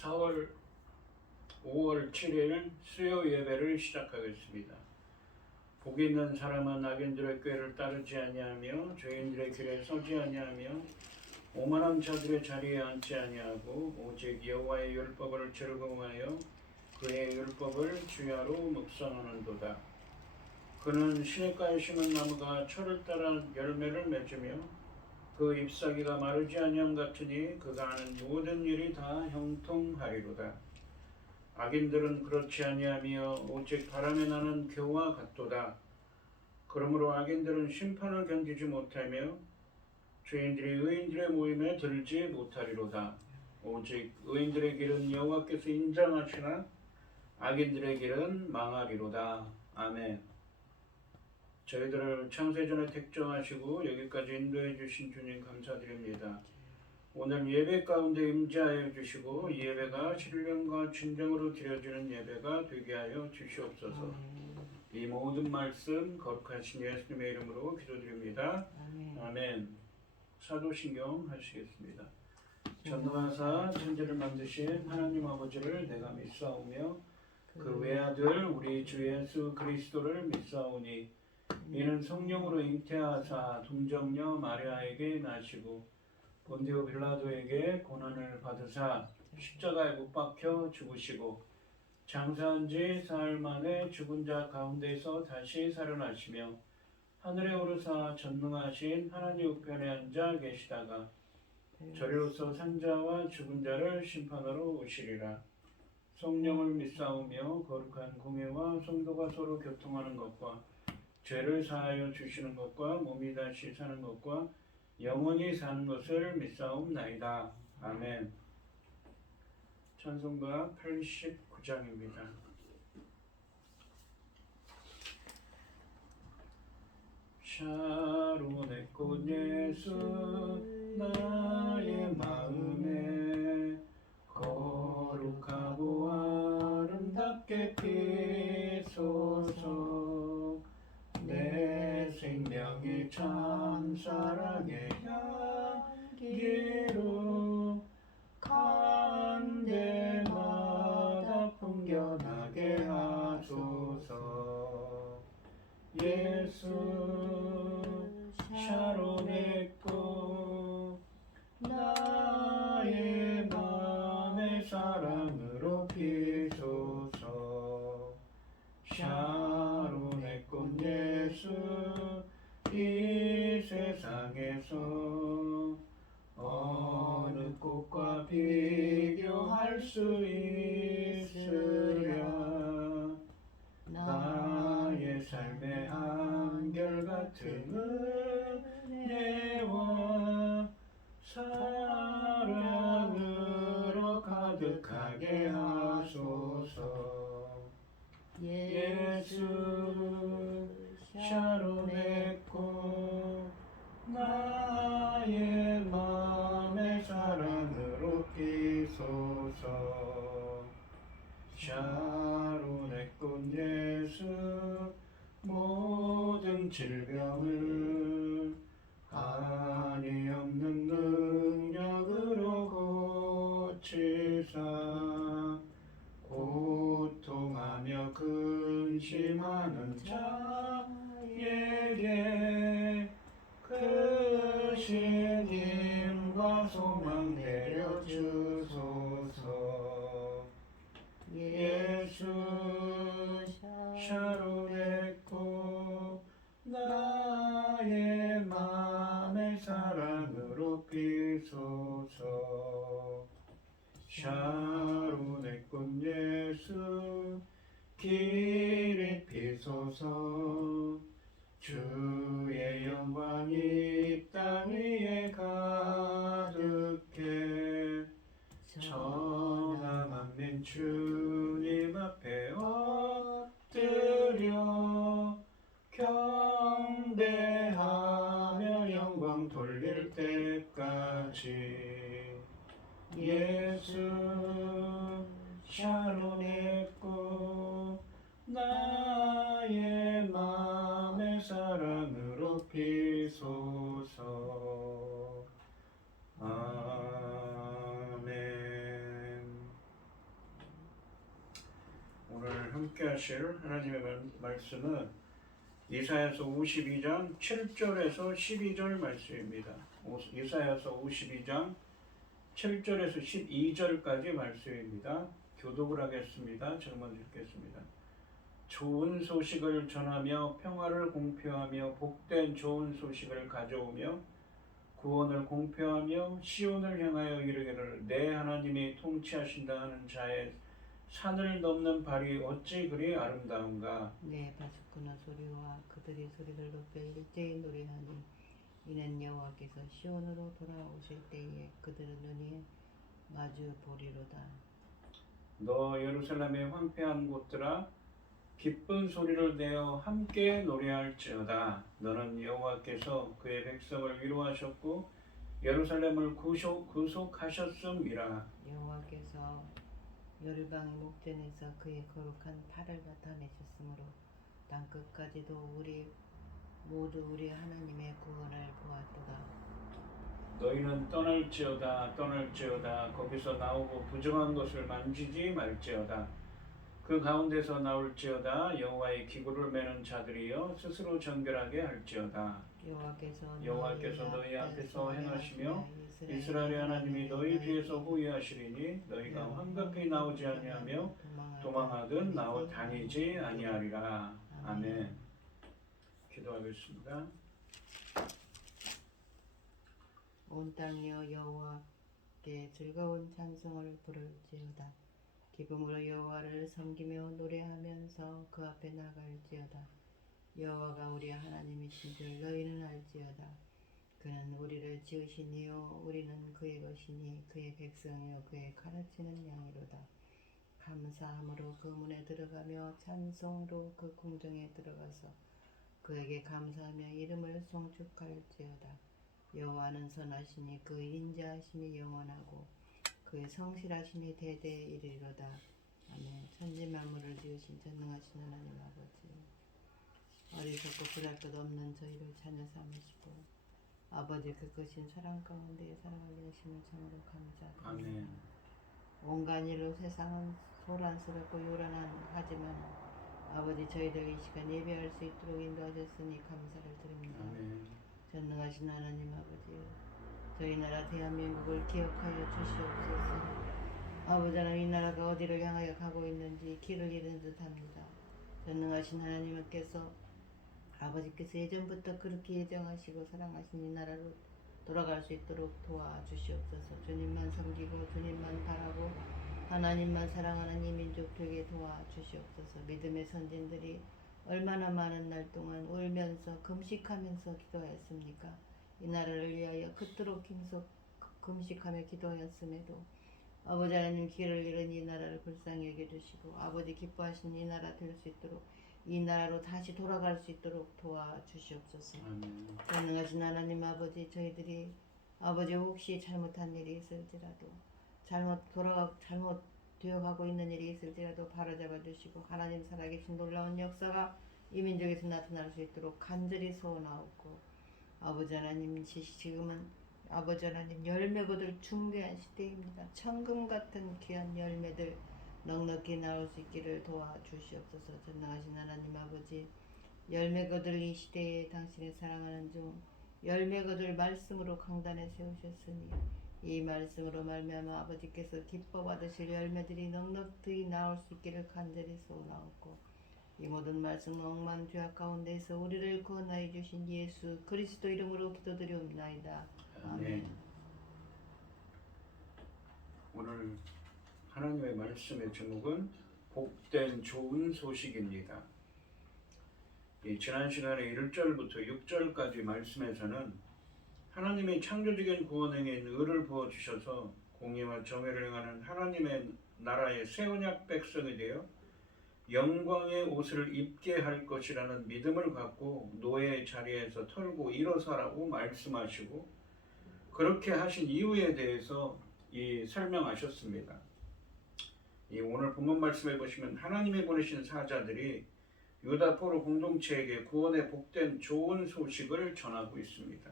4월 5월 7일 수요 예배를 시작하겠습니다. 복이 있는 사람은 악인들의 꾀를 따르지 아니하며 죄인들의 길에 서지 아니하며 오만한 자들의 자리에 앉지 아니하고 오직 여호와의 율법을 즐거워하여 그의 율법을 주야로 묵상하는도다. 그는 시냇가에 심은 나무가 철을 따라 열매를 맺으며 그 잎사귀가 마르지 아니함 같으니 그가 하는 모든 일이 다 형통하리로다. 악인들은 그렇지 아니하며 오직 바람에 나는 겨와 같도다. 그러므로 악인들은 심판을 견디지 못하며 죄인들이 의인들의 모임에 들지 못하리로다. 오직 의인들의 길은 여호와께서 인정하시나 악인들의 길은 망하리로다. 아멘. 저희들을 창세전에 택정하시고 여기까지 인도해 주신 주님 감사드립니다. 오늘 예배 가운데 임재하여 주시고 이 예배가 신령과 진정으로 드려지는 예배가 되게 하여 주시옵소서. 이 모든 말씀 거룩하신 예수님의 이름으로 기도드립니다. 아멘. 사도신경 하시겠습니다. 전능하사 천지를 만드신 하나님 아버지를 내가 믿사오며 그 외아들 우리 주 예수 그리스도를 믿사오니 이는 성령으로 잉태하사 동정녀 마리아에게 나시고 본디오 빌라도에게 고난을 받으사 십자가에 못 박혀 죽으시고 장사한 지 사흘 만에 죽은 자 가운데서 다시 살아나시며 하늘에 오르사 전능하신 하나님 우편에 앉아 계시다가 저리로서 산자와 죽은 자를 심판하러 오시리라. 성령을 믿사오며 거룩한 공회와 성도가 서로 교통하는 것과 죄를 사하여 주시는 것과 몸이 다시 사는 것과 영원히 사는 것을 믿사옵나이다. 아멘. 찬송가 89장입니다. 샤론의 꽃 예수 나의 마음에 거룩하고 아름답게 피소서. 내 생명의 참사랑의 향기로 간대마다 풍겨나게 하소서. 예수 샤론의 꽃 나의 맘의 사랑으로 피소서. 샤론의 꽃 예수 이 세상에서 어느 꽃과 비교할 수 있으랴. 나의 삶의 한결같은 은혜와 사랑으로 가득하게 하소서. 예수 샤론의 꽃 나의 마음의 사랑으로 피소서. 샤론의 꽃 예수 모든 질병을 한이 없는 능력으로 고치사 고통하며 근심하는 자에게 크신 힘과 소망 내려주소서. 예수 샤론의 꽃 나의 마음의 사랑으로 피소서. 샤론의 꽃 예수 길이 피소서. 주의 영광이 이 땅 위에 가득해 천하 만민 주님 앞에 엎드려 경배하며 영광 돌릴 때까지. 예수 샤론의 꽃 나의 마음의 사랑으로 피소서. 아멘. 오늘 함께 하실 하나님의 말씀은 이사야서 52장 7절에서 12절 말씀입니다. 이사야서 52장 7절에서 12절까지 말씀입니다. 교독을 하겠습니다. 제가 먼저 읽겠습니다. 좋은 소식을 전하며 평화를 공표하며 복된 좋은 소식을 가져오며 구원을 공표하며 시온을 향하여 이르기를 내 하나님이 통치하신다 하는 자의 산을 넘는 발이 어찌 그리 아름다운가. 내 바수꾼의 소리와 그들의 소리를 높여 일제히 노래하니 이는 여호와께서 시온으로 돌아오실 때에 그들은 눈이 마주 보리로다. 너 예루살렘의 황폐한 곳들아 기쁜 소리를 내어 함께 노래할지어다. 너는 여호와께서 그의 백성을 위로하셨고 예루살렘을 구속하셨음이라. 여호와께서 열방의 목전에서 그의 거룩한 팔을 나타내셨으므로 땅 끝까지도 모두 우리 하나님의 구원을 보았도다. 너희는 떠날지어다 거기서 나오고 부정한 것을 만지지 말지어다. 그 가운데서 나올지어다. 여호와의 기구를 매는 자들이여 스스로 정결하게 할지어다. 여호와께서 너희 앞에서 행하시며 이스라엘의 하나님이 너희 뒤에서 호위하시리니 너희가 황급히 나오지 아니하며 도망하든 다니지 아니하리라. 아멘. 기도하겠습니다. 온 땅이여 여호와께 즐거운 찬송을 부를지어다. 기쁨으로 여호와를 섬기며 노래하면서 그 앞에 나갈지어다. 여호와가 우리 하나님이신 줄 너희는 알지어다. 그는 우리를 지으신 이요 우리는 그의 것이니 그의 백성이요 그의 가르치는 양이로다. 감사함으로 그 문에 들어가며 찬송으로 그 궁정에 들어가서 그에게 감사하며 이름을 송축할지어다. 여호와는 선하시니 그 인자하심이 영원하고 그의 성실하심이 대대에 이르리로다. 아멘. 천지 만물을 지으신 전능하신 하나님 아버지, 어리석고 부랄것 없는 저희를 자녀 삼으시고 아버지 그 크신 사랑 가운데 사랑을 내심을 참으로 감사드립니다. 아멘. 온갖 일로 세상은 소란스럽고 요란한 하지만 아버지 저희들 이 시간 예배할 수 있도록 인도하셨으니 감사를 드립니다. 아멘. 전능하신 하나님 아버지, 저희 나라 대한민국을 기억하여 주시옵소서. 아버지 하나님, 이 나라가 어디를 향하여 가고 있는지 길을 잃은 듯합니다. 전능하신 하나님께서 아버지께서 예전부터 그렇게 예정하시고 사랑하신 이 나라로 돌아갈 수 있도록 도와주시옵소서. 주님만 섬기고 주님만 바라고 하나님만 사랑하는 이 민족 되게 도와주시옵소서. 믿음의 선진들이 얼마나 많은 날 동안 울면서 금식하면서 기도하였습니까? 이 나라를 위하여 그토록 금식하며 기도하였음에도 아버지 하나님 길을 잃은 이 나라를 불쌍히 여겨주시고 아버지 기뻐하신 이 나라 될 수 있도록 이 나라로 다시 돌아갈 수 있도록 도와주시옵소서. 아멘. 가능하신 하나님 아버지 저희들이 아버지 혹시 잘못한 일이 있을지라도 잘못 되어가고 있는 일이 있을지라도 바로잡아 주시고 하나님 살아계신 놀라운 역사가 이 민족에서 나타날 수 있도록 간절히 소원하옵고 아버지 하나님 지금은 아버지 하나님 열매 거둘 중대한 시대입니다. 천금 같은 귀한 열매들 넉넉히 나올 수 있기를 도와주시옵소서. 전능하신 하나님 아버지 열매 거둘 이 시대에 당신의 사랑하는 중 열매 거둘 말씀으로 강단에 세우셨으니 이 말씀으로 말미암아 아버지께서 기뻐 받으실 열매들이 넉넉히 나올 수 있기를 간절히 소원하옵고 이 모든 말씀 억만 죄악 가운데서 우리를 구원하여 주신 예수 그리스도 이름으로 기도드리옵나이다. 아멘. 오늘 하나님의 말씀의 제목은 복된 좋은 소식입니다. 지난 시간에 1절부터 6절까지 말씀에서는 하나님이 창조적인 구원 행에 의를 부어주셔서 공의와 정의를 행하는 하나님의 나라의 새 언약 백성이 되어 영광의 옷을 입게 할 것이라는 믿음을 갖고 노예의 자리에서 털고 일어서라고 말씀하시고 그렇게 하신 이유에 대해서 설명하셨습니다. 오늘 본문 말씀에 보시면 하나님이 보내신 사자들이 유다 포로 공동체에게 구원의 복된 좋은 소식을 전하고 있습니다.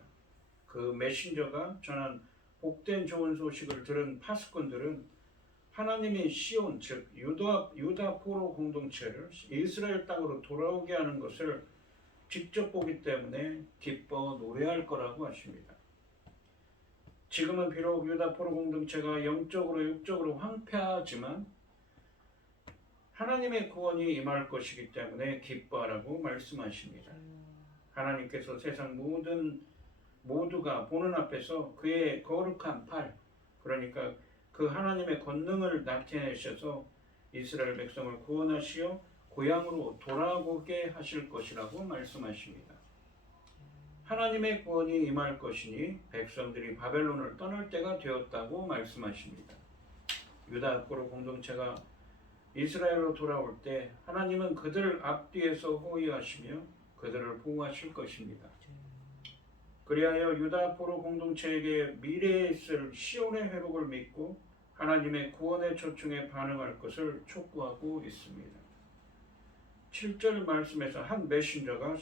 그 메신저가 전한 복된 좋은 소식을 들은 파수꾼들은 하나님의 시온 즉 유다 포로 공동체를 이스라엘 땅으로 돌아오게 하는 것을 직접 보기 때문에 기뻐 노래할 거라고 하십니다. 지금은 비록 유다 포로 공동체가 영적으로 육적으로 황폐하지만 하나님의 구원이 임할 것이기 때문에 기뻐하라고 말씀하십니다. 하나님께서 세상 모두가 보는 앞에서 그의 거룩한 팔, 그러니까 그 하나님의 권능을 나타내셔서 이스라엘 백성을 구원하시어 고향으로 돌아오게 하실 것이라고 말씀하십니다. 하나님의 구원이 임할 것이니 백성들이 바벨론을 떠날 때가 되었다고 말씀하십니다. 유다 포로 공동체가 이스라엘로 돌아올 때 하나님은 그들을 앞뒤에서 호위하시며 그들을 보호하실 것입니다. 그리하여 유다 포로 공동체에게 미래에 있을 시온의 회복을 믿고 하나님의 구원의 초청에 반응할 것을 촉구하고 있습니다. 7절 말씀에서 한 메신저가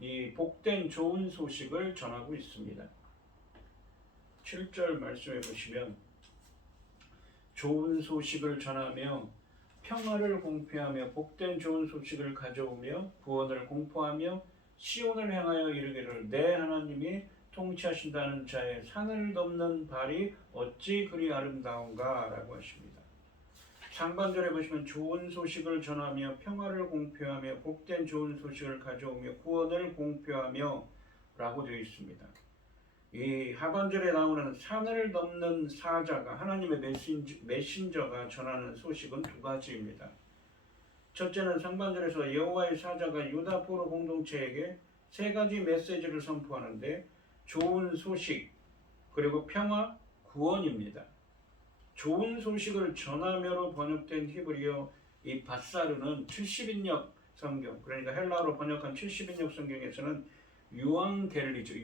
이 복된 좋은 소식을 전하고 있습니다. 7절 말씀에 보시면 좋은 소식을 전하며 평화를 공표하며 복된 좋은 소식을 가져오며 구원을 공포하며 시온을 향하여 이르기를 내 하나님이 통치하신다는 자의 산을 넘는 발이 어찌 그리 아름다운가 라고 하십니다. 상반절에 보시면 좋은 소식을 전하며 평화를 공표하며 복된 좋은 소식을 가져오며 구원을 공표하며 라고 되어 있습니다. 이 하반절에 나오는 산을 넘는 사자가 하나님의 메신저가 전하는 소식은 두 가지입니다. 첫째는 상반절에서 여호와의 사자가 유다 포로 공동체에게 세 가지 메시지를 선포하는데 좋은 소식, 그리고 평화, 구원입니다. 좋은 소식을 전하며로 번역된 히브리어 이 바사르는 70인역 성경, 그러니까 헬라어로 번역한 70인역 성경에서는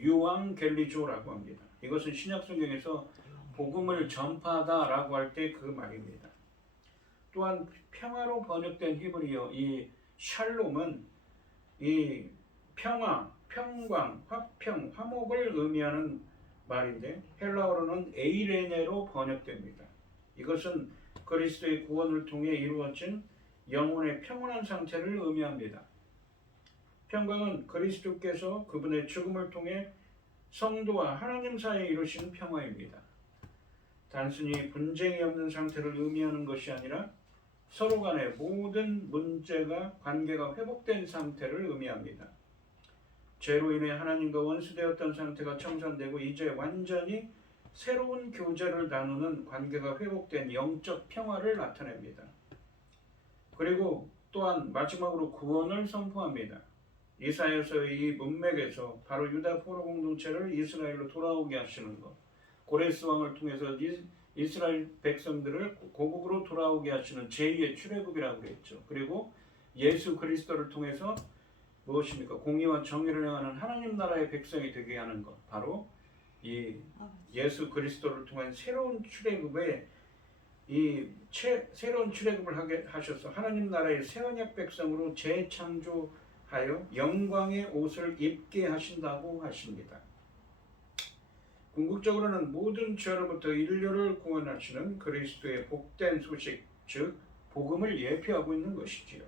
유앙겔리조라고 합니다. 이것은 신약 성경에서 복음을 전파하다라고 할 때 그 말입니다. 또한 평화로 번역된 히브리어 이 샬롬은 이 평화, 평강, 화평, 화목을 의미하는 말인데 헬라어로는 에이레네로 번역됩니다. 이것은 그리스도의 구원을 통해 이루어진 영혼의 평온한 상태를 의미합니다. 평강은 그리스도께서 그분의 죽음을 통해 성도와 하나님 사이에 이루신 평화입니다. 단순히 분쟁이 없는 상태를 의미하는 것이 아니라 서로 간의 모든 관계가 회복된 상태를 의미합니다. 죄로 인해 하나님과 원수되었던 상태가 청산되고 이제 완전히 새로운 교제를 나누는 관계가 회복된 영적 평화를 나타냅니다. 그리고 또한 마지막으로 구원을 선포합니다. 이사야서의 이 문맥에서 바로 유다 포로 공동체를 이스라엘로 돌아오게 하시는 것, 고레스 왕을 통해서 이스라엘 백성들을 고국으로 돌아오게 하시는 제2의 출애굽이라고 그랬죠. 그리고 예수 그리스도를 통해서 무엇입니까? 공의와 정의를 행하는 하나님 나라의 백성이 되게 하는 것, 바로 이 예수 그리스도를 통한 새로운 출애굽의 새로운 출애굽을 하게 하셔서 하나님 나라의 새 언약 백성으로 재창조하여 영광의 옷을 입게 하신다고 하십니다. 궁극적으로는 모든 죄로부터 인류를 구원하시는 그리스도의 복된 소식, 즉 복음을 예표하고 있는 것이지요.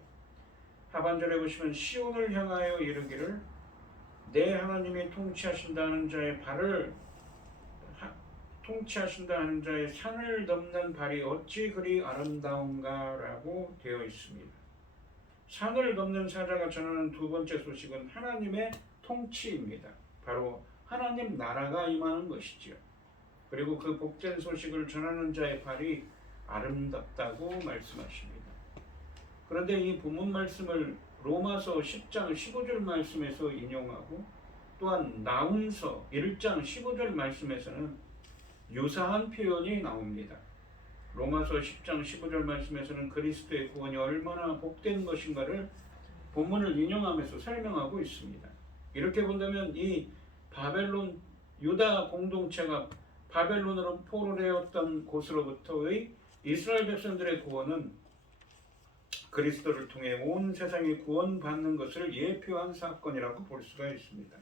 하반절에 보시면 시온을 향하여 이르기를 내 하나님이 통치하신다는 자의 산을 넘는 발이 어찌 그리 아름다운가라고 되어 있습니다. 산을 넘는 사자가 전하는 두 번째 소식은 하나님의 통치입니다. 바로 하나님 나라가 임하는 것이지요. 그리고 그 복된 소식을 전하는 자의 발이 아름답다고 말씀하십니다. 그런데 이 본문 말씀을 로마서 10장 15절 말씀에서 인용하고 또한 나훔서 1장 15절 말씀에서는 유사한 표현이 나옵니다. 로마서 10장 15절 말씀에서는 그리스도의 구원이 얼마나 복된 것인가를 본문을 인용하면서 설명하고 있습니다. 이렇게 본다면 이 바벨론 유다 공동체가 바벨론으로 포로되었던 곳으로부터의 이스라엘 백성들의 구원은 그리스도를 통해 온 세상이 구원받는 것을 예표한 사건이라고 볼 수가 있습니다.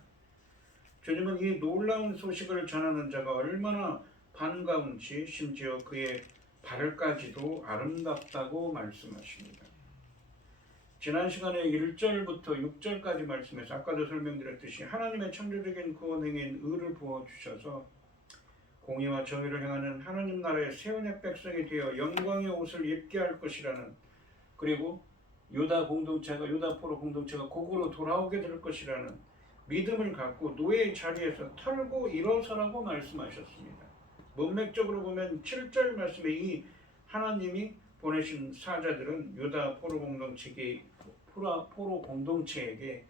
주님은 이 놀라운 소식을 전하는 자가 얼마나 반가운지 심지어 그의 발까지도 아름답다고 말씀하십니다. 지난 시간에 1절부터 6절까지 말씀에서 아까도 설명드렸듯이 하나님의 창조적인 구원 행인 의를 부어주셔서 공의와 정의를 행하는 하나님 나라의 새 언약 백성이 되어 영광의 옷을 입게 할 것이라는, 그리고 유다 포로 공동체가 고국으로 돌아오게 될 것이라는 믿음을 갖고 노예의 자리에서 털고 일어서라고 말씀하셨습니다. 문맥적으로 보면 7절 말씀에 이 하나님이 보내신 사자들은 유다 포로 공동체에게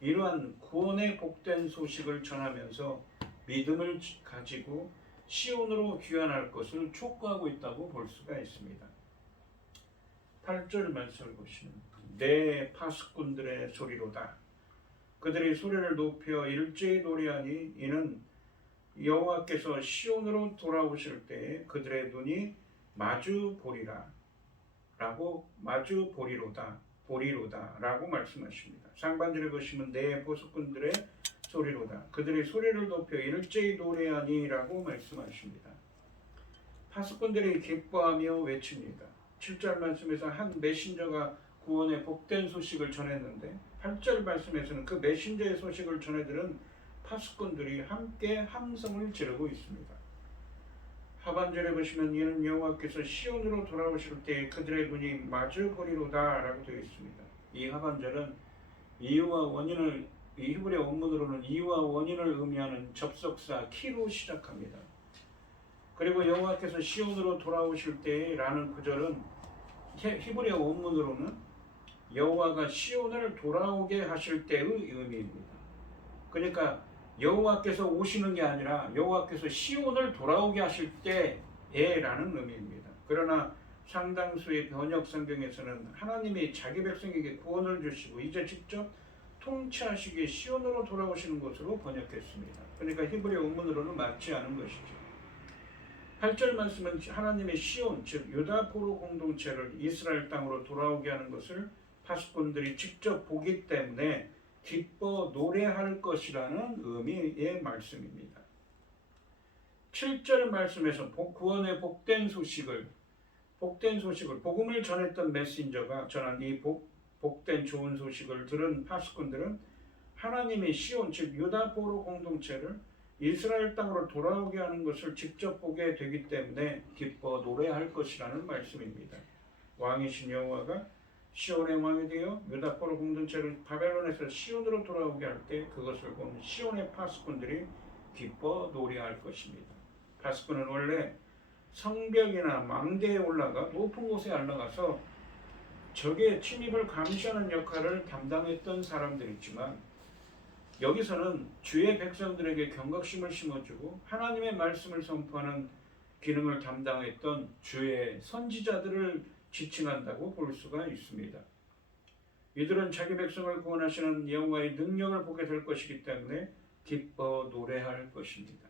이러한 구원의 복된 소식을 전하면서 믿음을 가지고 시온으로 귀환할 것을 촉구하고 있다고 볼 수가 있습니다. 8절 말씀을 보시면 내 파수꾼들의 소리로다. 그들이 소리를 높여 일제히 노래하니 이는 여호와께서 시온으로 돌아오실 때에 그들의 눈이 마주 보리로다 라고 말씀하십니다. 상반절에 보시면 내 보수꾼들의 소리로다. 그들이 소리를 높여 일제히 노래하니 라고 말씀하십니다. 파수꾼들이 기뻐하며 외칩니다. 7절 말씀에서 한 메신저가 구원의 복된 소식을 전했는데 8절 말씀에서는 그 메신저의 소식을 전해들은 파수꾼들이 함께 함성을 지르고 있습니다. 하반절에 보시면 이는 여호와께서 시온으로 돌아오실 때 그들의 눈이 마주 보리로다 라고 되어 있습니다. 이 하반절은 이유와 원인을, 이 히브리어 원문으로는 이유와 원인을 의미하는 접속사 키로 시작합니다. 그리고 여호와께서 시온으로 돌아오실 때 라는 구절은 히브리어 원문으로는 여호와가 시온을 돌아오게 하실 때의 의미입니다. 그러니까 여호와께서 오시는 게 아니라 여호와께서 시온을 돌아오게 하실 때에라는 의미입니다. 그러나 상당수의 번역 성경에서는 하나님이 자기 백성에게 구원을 주시고 이제 직접 통치하시기에 시온으로 돌아오시는 것으로 번역했습니다. 그러니까 히브리어 원문으로는 맞지 않은 것이죠. 8절 말씀은 하나님의 시온, 즉 유다 포로 공동체를 이스라엘 땅으로 돌아오게 하는 것을 파수꾼들이 직접 보기 때문에 기뻐 노래할 것이라는 의미의 말씀입니다. 7절 말씀에서 구원의 복된 소식을 복음을 전했던 메신저가 전한 이 복된 좋은 소식을 들은 파수꾼들은 하나님의 시온, 즉 유다 포로 공동체를 이스라엘 땅으로 돌아오게 하는 것을 직접 보게 되기 때문에 기뻐 노래할 것이라는 말씀입니다. 왕이신 여호와가 시온의 왕이 되어 유다 포로 공동체를 바벨론에서 시온으로 돌아오게 할 때 그것을 본 시온의 파수꾼들이 기뻐 노래할 것입니다. 파수꾼은 원래 성벽이나 망대에 올라가 높은 곳에 올라가서 적의 침입을 감시하는 역할을 담당했던 사람들이지만 여기서는 주의 백성들에게 경각심을 심어주고 하나님의 말씀을 선포하는 기능을 담당했던 주의 선지자들을 지칭한다고 볼 수가 있습니다. 이들은 자기 백성을 구원하시는 여호와의 능력을 보게 될 것이기 때문에 기뻐 노래할 것입니다.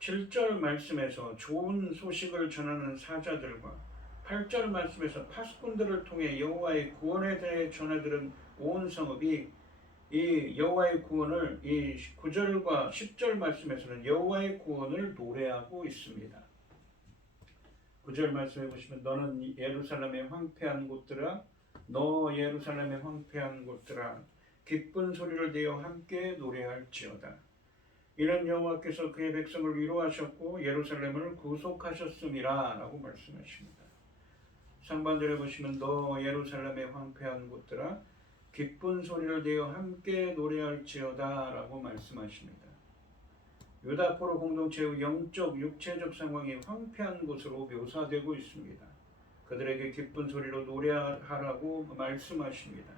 7절 말씀에서 좋은 소식을 전하는 사자들과 8절 말씀에서 파수꾼들을 통해 여호와의 구원에 대해 전해들은 온 성읍이 이 여호와의 구원을 이 9절과 10절 말씀에서는 여호와의 구원을 노래하고 있습니다. 9절 말씀해 보시면 너는 예루살렘의 황폐한 곳들아 너 예루살렘의 황폐한 곳들아 기쁜 소리를 내어 함께 노래할지어다. 이는 여호와께서 그의 백성을 위로하셨고 예루살렘을 구속하셨음이라 라고 말씀하십니다. 상반절에 보시면 너 예루살렘의 황폐한 곳들아 기쁜 소리를 내어 함께 노래할지어다 라고 말씀하십니다. 유다 포로 공동체의 영적 육체적 상황이 황폐한 곳으로 묘사되고 있습니다. 그들에게 기쁜 소리로 노래하라고 말씀하십니다.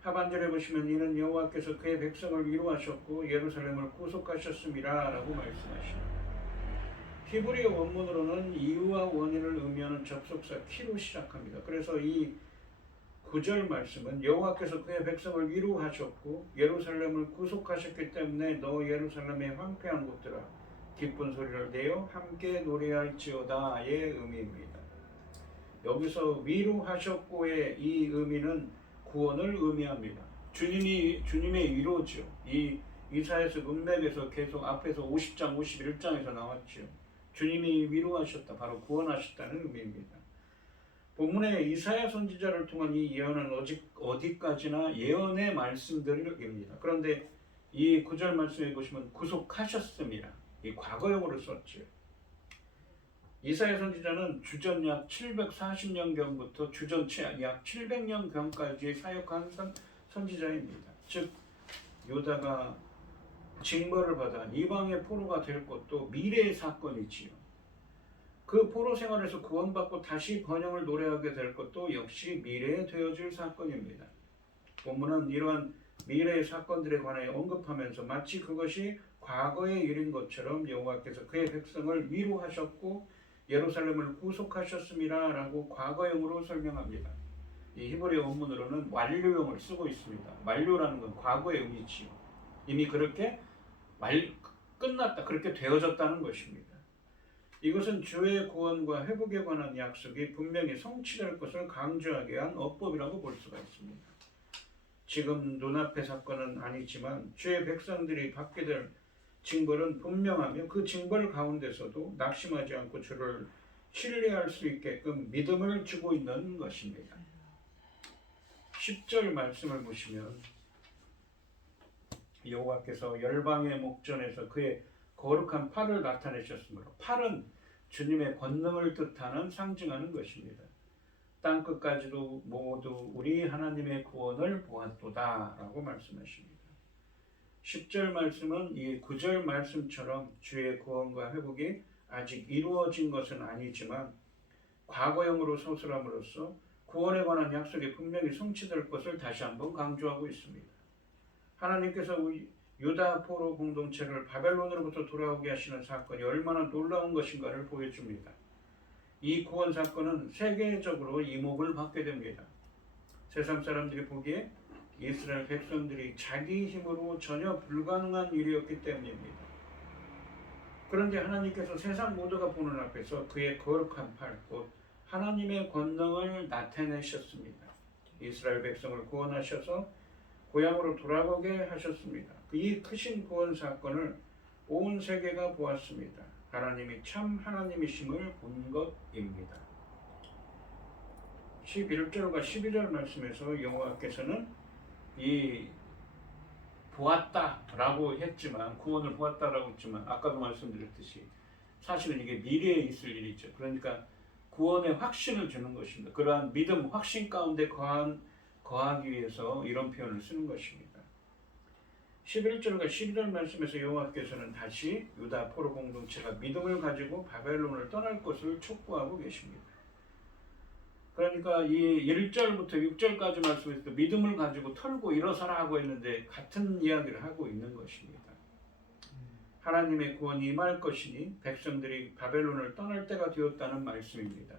하반절에 보시면 이는 여호와께서 그의 백성을 위로하셨고 예루살렘을 구속하셨음이라 라고 말씀하십니다. 히브리어 원문으로는 이유와 원인을 의미하는 접속사 키로 시작합니다. 그래서 이 9절 말씀은 여호와께서 그의 백성을 위로하셨고 예루살렘을 구속하셨기 때문에 너 예루살렘의 황폐한 곳들아 기쁜 소리를 내어 함께 노래할지어다의 의미입니다. 여기서 위로하셨고의 이 의미는 구원을 의미합니다. 주님의 위로죠. 이 이사야서 문맥에서 계속 앞에서 50장, 51장에서 나왔죠. 주님이 위로하셨다, 바로 구원하셨다는 의미입니다. 본문의 이사야 선지자를 통한 이 예언은 어디까지나 예언의 말씀들입니다. 그런데 이 9절 말씀에 보시면 구속하셨습니다. 이 과거형으로 썼죠. 이사야 선지자는 주전 약 740년경부터 주전 약 700년경까지 사역한 선지자입니다. 즉 유다가 징벌을 받아 이방의 포로가 될 것도 미래의 사건이지요. 그 포로 생활에서 구원받고 다시 번영을 노래하게 될 것도 역시 미래에 되어질 사건입니다. 본문은 이러한 미래의 사건들에 관해 언급하면서 마치 그것이 과거의 일인 것처럼 여호와께서 그의 백성을 위로하셨고 예루살렘을 구속하셨음이라 라고 과거형으로 설명합니다. 이 히브리 원문으로는 완료형을 쓰고 있습니다. 완료라는 건 과거의 의미지요. 이미 그렇게 끝났다, 그렇게 되어졌다는 것입니다. 이것은 주의 구원과 회복에 관한 약속이 분명히 성취될 것을 강조하게 한 어법이라고 볼 수가 있습니다. 지금 눈앞의 사건은 아니지만 주의 백성들이 받게 될 징벌은 분명하며 그 징벌 가운데서도 낙심하지 않고 주를 신뢰할 수 있게끔 믿음을 주고 있는 것입니다. 10절 말씀을 보시면 여호와께서 열방의 목전에서 그의 거룩한 팔을 나타내셨으므로 팔은 주님의 권능을 뜻하는 상징하는 것입니다. 땅끝까지도 모두 우리 하나님의 구원을 보았도다 라고 말씀하십니다. 10절 말씀은 이 9절 말씀처럼 주의 구원과 회복이 아직 이루어진 것은 아니지만 과거형으로 서술함으로써 구원에 관한 약속이 분명히 성취될 것을 다시 한번 강조하고 있습니다. 하나님께서 유다 포로 공동체를 바벨론으로부터 돌아오게 하시는 사건이 얼마나 놀라운 것인가를 보여줍니다. 이 구원 사건은 세계적으로 이목을 받게 됩니다. 세상 사람들이 보기에 이스라엘 백성들이 자기 힘으로 전혀 불가능한 일이었기 때문입니다. 그런데 하나님께서 세상 모두가 보는 앞에서 그의 거룩한 팔, 곧 하나님의 권능을 나타내셨습니다. 이스라엘 백성을 구원하셔서 고향으로 돌아가게 하셨습니다. 이 크신 구원 사건을 온 세계가 보았습니다. 하나님이 참 하나님이심을 본 것입니다. 11절과 12절 말씀에서 여호와께서는 이 보았다라고 했지만, 구원을 보았다라고 했지만 아까도 말씀드렸듯이 사실은 이게 미래에 있을 일이죠. 그러니까 구원의 확신을 주는 것입니다. 그러한 믿음, 확신 가운데 거하기 위해서 이런 표현을 쓰는 것입니다. 11절과 12절 말씀에서 여호와께서는 다시 유다 포로 공동체가 믿음을 가지고 바벨론을 떠날 것을 촉구하고 계십니다. 그러니까 이 1절부터 6절까지 말씀에서 믿음을 가지고 털고 일어서라 하고 있는데 같은 이야기를 하고 있는 것입니다. 하나님의 구원이 임할 것이니 백성들이 바벨론을 떠날 때가 되었다는 말씀입니다.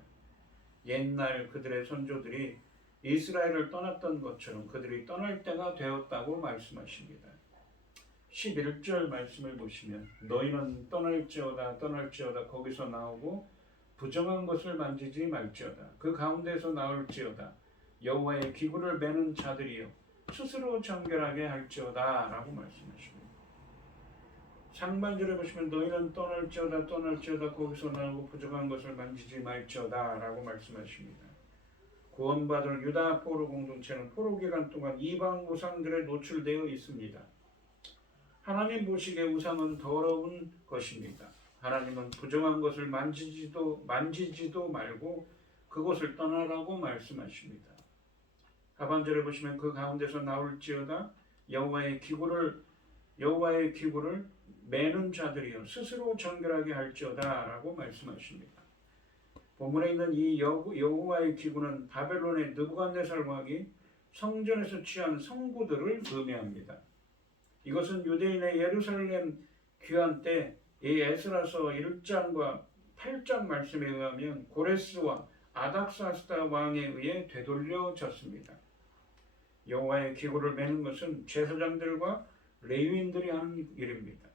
옛날 그들의 선조들이 이스라엘을 떠났던 것처럼 그들이 떠날 때가 되었다고 말씀하십니다. 11절 말씀을 보시면 너희는 떠날지어다 거기서 나오고 부정한 것을 만지지 말지어다. 그 가운데서 나올지어다. 여호와의 기구를 매는 자들이여 스스로 정결하게 할지어다 라고 말씀하십니다. 상반절에 보시면 너희는 떠날지어다 거기서 나오고 부정한 것을 만지지 말지어다 라고 말씀하십니다. 구원받을 유다 포로 공동체는 포로 기간 동안 이방 우상들에 노출되어 있습니다. 하나님 보시기에 우상은 더러운 것입니다. 하나님은 부정한 것을 만지지도 말고 그것을 떠나라고 말씀하십니다. 하반절에 보시면 그 가운데서 나올지어다 여호와의 기구를 매는 자들이여 스스로 정결하게 할지어다 라고 말씀하십니다. 본문에 있는 이 여호와의 기구는 바벨론의 느부갓네살 왕이 성전에서 취한 성구들을 의미합니다. 이것은 유대인의 예루살렘 귀환 때 이 에스라서 1장과 8장 말씀에 의하면 고레스와 아닥사스다 왕에 의해 되돌려졌습니다. 여호와의 기구를 매는 것은 제사장들과 레위인들이 하는 일입니다.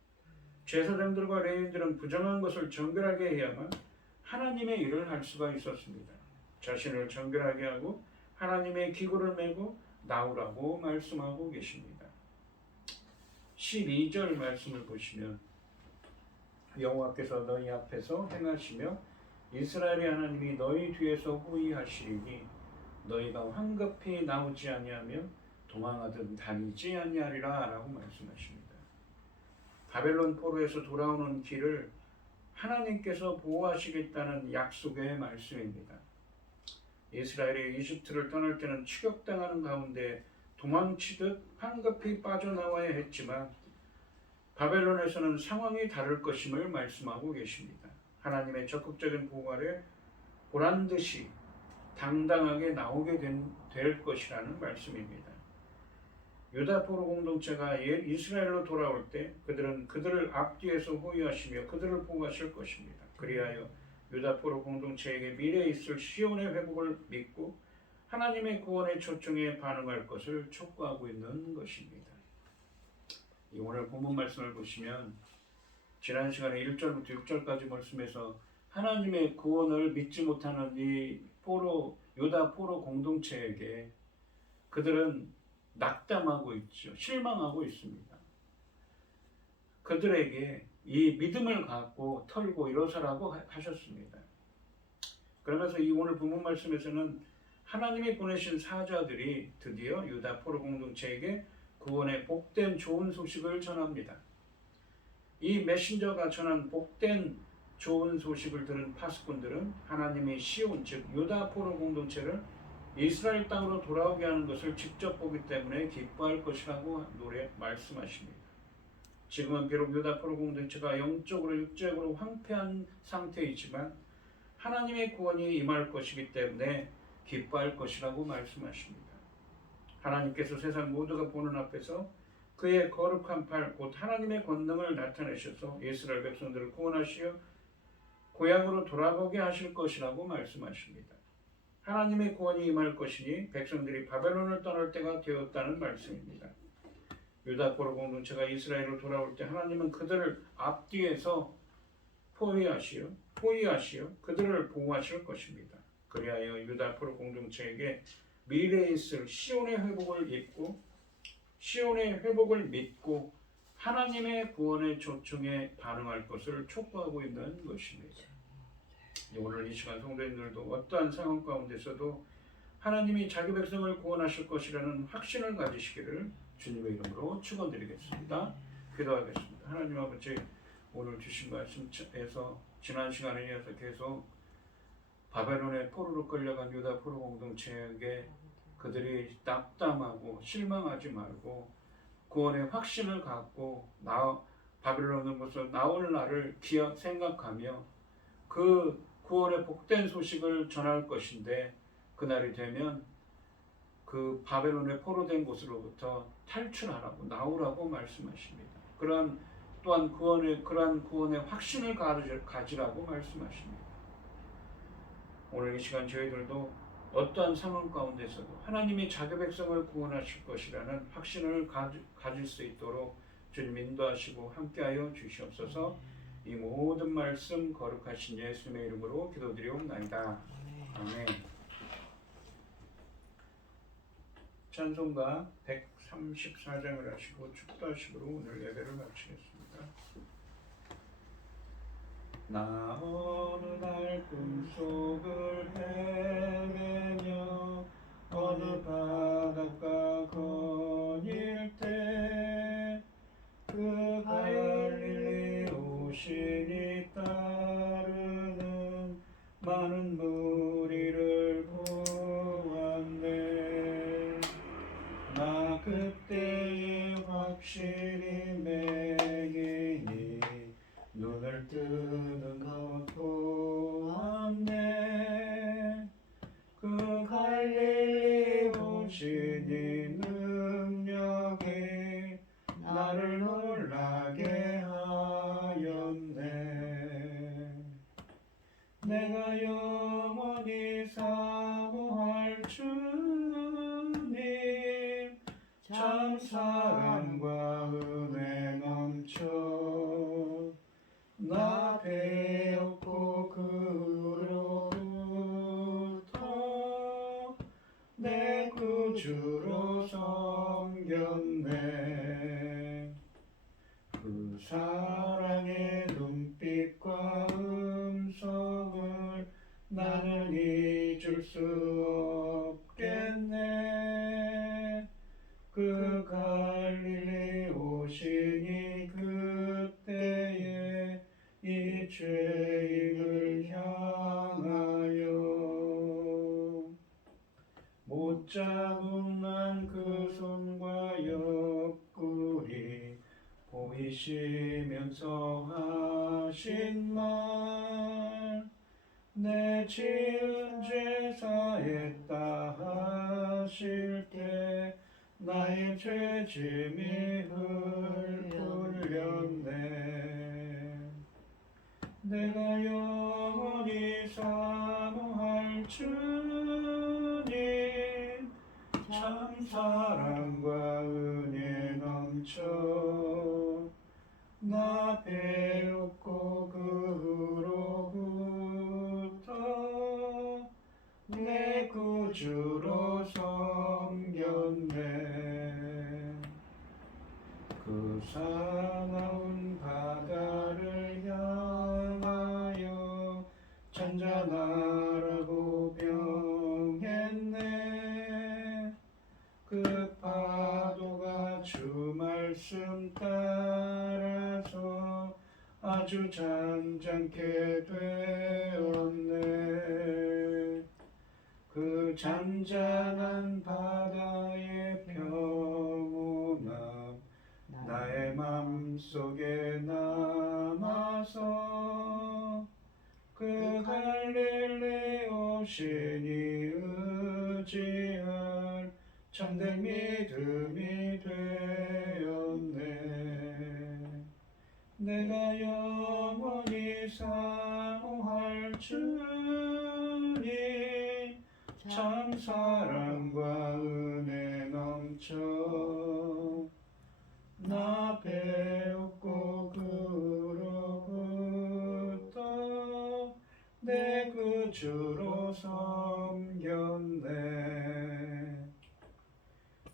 제사장들과 레위인들은 부정한 것을 정결하게 해야만 하나님의 일을 할 수가 있었습니다. 자신을 정결하게 하고 하나님의 기구를 메고 나오라고 말씀하고 계십니다. 12절 말씀을 보시면 여호와께서 너희 앞에서 행하시며 이스라엘의 하나님이 너희 뒤에서 호위하시리니 너희가 황급히 나오지 아니하며 도망하든 다니지 아니하리라 라고 말씀하십니다. 바벨론 포로에서 돌아오는 길을 하나님께서 보호하시겠다는 약속의 말씀입니다. 이스라엘이 이집트를 떠날 때는 추격당하는 가운데 도망치듯 황급히 빠져나와야 했지만 바벨론에서는 상황이 다를 것임을 말씀하고 계십니다. 하나님의 적극적인 보호 아래 보란듯이 당당하게 나오게 될 것이라는 말씀입니다. 유다 포로 공동체가 이스라엘로 돌아올 때 그들은 그들을 앞뒤에서 호위하시며 그들을 보호하실 것입니다. 그리하여 유다 포로 공동체에게 미래에 있을 시온의 회복을 믿고 하나님의 구원의 초청에 반응할 것을 촉구하고 있는 것입니다. 오늘 본문 말씀을 보시면 지난 시간에 1절부터 6절까지 말씀에서 하나님의 구원을 믿지 못하는 이 유다 포로 공동체에게 그들은 낙담하고 있죠. 실망하고 있습니다. 그들에게 이 믿음을 갖고 털고 일어서라고 하셨습니다. 그러면서 이 오늘 본문 말씀에서는 하나님이 보내신 사자들이 드디어 유다 포로 공동체에게 구원의 복된 좋은 소식을 전합니다. 이 메신저가 전한 복된 좋은 소식을 들은 파수꾼들은 하나님의 시온 즉 유다 포로 공동체를 이스라엘 땅으로 돌아오게 하는 것을 직접 보기 때문에 기뻐할 것이라고 말씀하십니다. 지금은 비록 유다 포로 공동체가 영적으로 육적으로 황폐한 상태이지만 하나님의 구원이 임할 것이기 때문에 기뻐할 것이라고 말씀하십니다. 하나님께서 세상 모두가 보는 앞에서 그의 거룩한 팔 곧 하나님의 권능을 나타내셔서 이스라엘 백성들을 구원하시어 고향으로 돌아가게 하실 것이라고 말씀하십니다. 하나님의 구원이 임할 것이니 백성들이 바벨론을 떠날 때가 되었다는 말씀입니다. 유다 포로 공동체가 이스라엘로 돌아올 때 하나님은 그들을 앞뒤에서 포위하시어 그들을 보호하실 것입니다. 그리하여 유다 포로 공동체에게 미래에 있을 시온의 회복을 믿고 하나님의 구원의 초청에 반응할 것을 촉구하고 있는 것입니다. 오늘 이 시간 성도님들도 어떠한 상황 가운데서도 하나님이 자기 백성을 구원하실 것이라는 확신을 가지시기를 주님의 이름으로 축원드리겠습니다. 기도하겠습니다. 하나님 아버지, 오늘 주신 말씀에서 지난 시간에 이어서 계속 바벨론의 포로로 끌려간 유다 포로 공동체에게 그들이 낙담하고 실망하지 말고 구원의 확신을 갖고 바벨론으로부터 나올 날을 생각하며 그 구원의 복된 소식을 전할 것인데, 그날이 되면 그 바벨론의 포로된 곳으로부터 탈출하라고 나오라고 말씀하십니다. 또한 그러한 구원의 확신을 가지라고 말씀하십니다. 오늘 이 시간 저희들도 어떠한 상황 가운데서도 하나님이 자기 백성을 구원하실 것이라는 확신을 가질 수 있도록 주님 인도하시고 함께하여 주시옵소서. 이 모든 말씀 거룩하신 예수님의 이름으로 기도드리옵나이다. 아멘. 찬송가 134장을 하시고 축도하시므로 오늘 예배를 마치겠습니다. 나 어느 날 꿈속을 헤매며 어느 바닷가 거닐 때 그 갈릴리 오신이 따르는 많은 무리를 보았네. 나 그때에 확실히 매기니 눈을 뜨는 것 보았네. 그 갈릴리 오신이 능력이 나를 놀라게 하였네. 내가 영원히 사모할 주님 참 사랑과 은혜 넘쳐 나 배웠고 그로부터 내 구주로 섬겼네. 그 사랑의 눈빛과 음성을 나는 잊을 수 없겠네. 그 갈릴리 오시니 그때에 이 죄인을 향하여 못 잡은 그 손과 옆구리 보이시면서 하신 말, 내 지은 죄 사했다 하실 때 나의 죄짐이 풀렸네. 내가 영원히 사모할 주님 참 사랑과 은혜 넘쳐 나 배웠고 그로부터 내 구주로 섬겼네. 그 사나운 바다를 향하여 잔잔하라고 병했네. 그 파도가 주 말씀 따라서 아주 잔잔케 되었네. 그 잔잔한 바다의 평온함 나의 맘속에 남아서 그 갈릴리 오시니 의지할 참된 믿음이 되었네. 내가 영원히 사모할 주님 참 사랑과 은혜 넘쳐 나 배웠고 그로부터 내 구주로 섬겼네.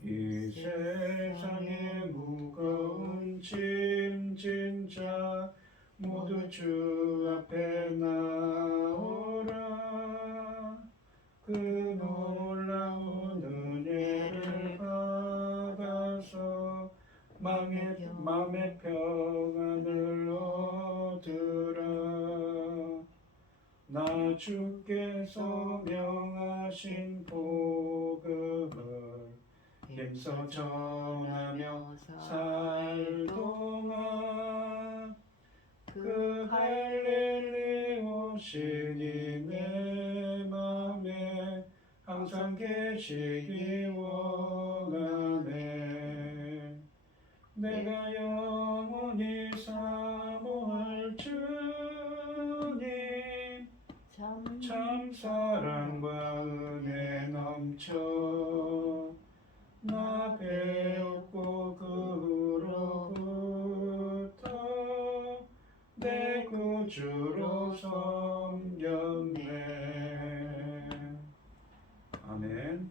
이 세상에 무거운 짐진 자 모두 주 앞에 나오라. 그 놀라운 은혜를 받아서 마음의 평안을 얻으라. 나 주께서 명하신 복음을 힘써 전하며 살 동안 그 갈릴리 오시니 내 맘에 항상 계시기 원하네. 내가 영원히 사모할 주님 참 사랑과 은혜 넘쳐 나 배웠고 그 후로부터 내 구주로 섬겼네. 아멘.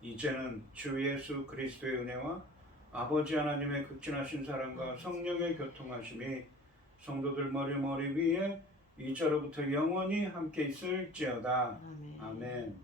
이제는 주 예수 그리스도의 은혜와 아버지 하나님의 극진하신 사랑과 성령의 교통하심이 성도들 머리 위에 이제로부터 영원히 함께 있을지어다. 아멘. 아멘.